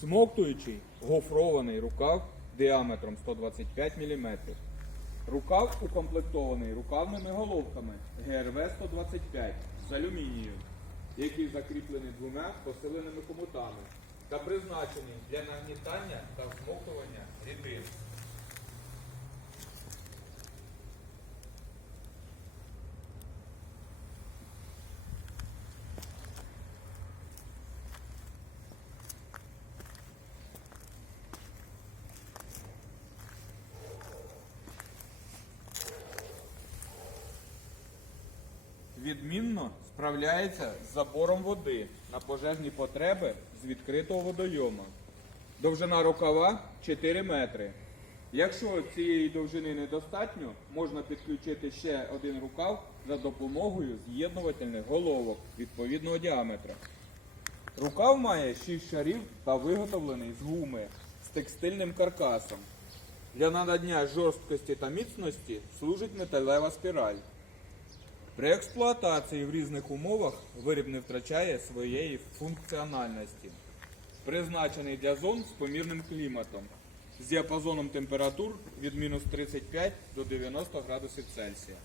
Смоктуючий гофрований рукав діаметром 125 мм. Рукав укомплектований рукавними головками ГРВ-125 з алюмінію, які закріплені двома посиленими комутами та призначені для нагнітання та всмоктування рідин. Відмінно справляється з забором води на пожежні потреби з відкритого водойома. Довжина рукава 4 метри. Якщо цієї довжини недостатньо, можна підключити ще один рукав за допомогою з'єднувательних головок відповідного діаметра. Рукав має 6 шарів та виготовлений з гуми з текстильним каркасом. Для надання жорсткості та міцності служить металева спіраль. При експлуатації в різних умовах виріб не втрачає своєї функціональності. Призначений для зон з помірним кліматом з діапазоном температур від мінус 35 до 90 градусів Цельсія.